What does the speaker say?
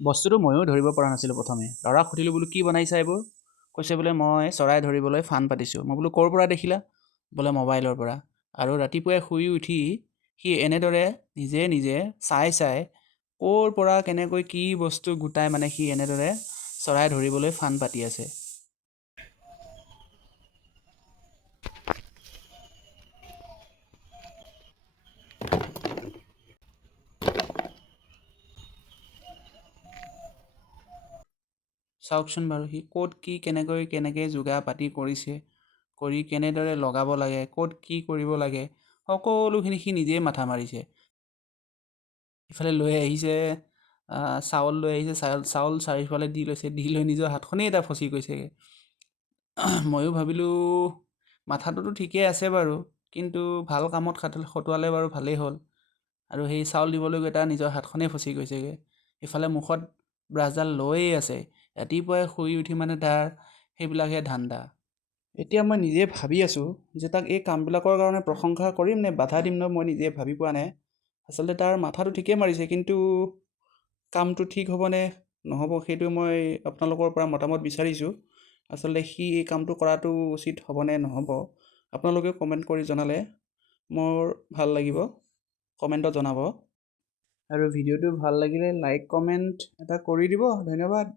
বস্তুটো ময়ো ধৰিব পৰা নাছিলোঁ প্ৰথমে। ল'ৰাক সুধিলোঁ বোলো কি বনাইছা এইবোৰ? কৈছে বোলে মই চৰাই ধৰিবলৈ ফান্দ পাতিছোঁ। মই বোলো ক'ৰ পৰা দেখিলা? বোলে মোবাইলৰ পৰা। আৰু ৰাতিপুৱাই শুই উঠি সি এনেদৰে নিজে নিজে চাই ক'ৰ পৰা কেনেকৈ কি বস্তু গোটাই মানে সি এনেদৰে চৰাই ধৰিবলৈ ফান্দ পাতি আছে। চাওকচোন বাৰু সি ক'ত কি কেনেকৈ যোগাৰ পাতি কৰিছে, কৰি কেনেদৰে লগাব লাগে, ক'ত কি কৰিব লাগে, সকলোখিনি সি নিজেই মাথা মাৰিছে। ইফালে লৈ আহিছে চাউল লৈ আহিছে, চাউল চাৰিওফালে দি লৈছে, দি লৈ নিজৰ হাতখনেই এটা ফচি গৈছেগৈ। ময়ো ভাবিলোঁ মাথাটোতো ঠিকেই আছে বাৰু, কিন্তু ভাল কামত খটুৱালে বাৰু ভালেই হ'ল। আৰু সেই চাউল দিবলৈ গৈ তাৰ নিজৰ হাতখনেই ফচি গৈছেগৈ। ইফালে মুখত ব্ৰাছডাল লৈয়ে আছে। ৰাতিপুৱাই শুই উঠি মানে তাৰ সেইবিলাকহে ধান্দা। এতিয়া মই নিজে ভাবি আছোঁ যে তাক এই কামবিলাকৰ কাৰণে প্ৰশংসা কৰিম নে বাধা দিম ন, মই নিজে ভাবি পোৱা নাই। আচলতে তাৰ মাথাটো ঠিকেই মাৰিছে, কিন্তু কামটো ঠিক হ'বনে নহ'ব সেইটো মই আপোনালোকৰ পৰা মতামত বিচাৰিছোঁ। আচলতে সি এই কামটো কৰাটো উচিত হ'বনে নহ'ব, আপোনালোকেও কমেণ্ট কৰি জনালে মোৰ ভাল লাগিব। কমেণ্টত জনাব। আৰু ভিডিঅ'টো ভাল লাগিলে লাইক কমেণ্ট এটা কৰি দিব। ধন্যবাদ।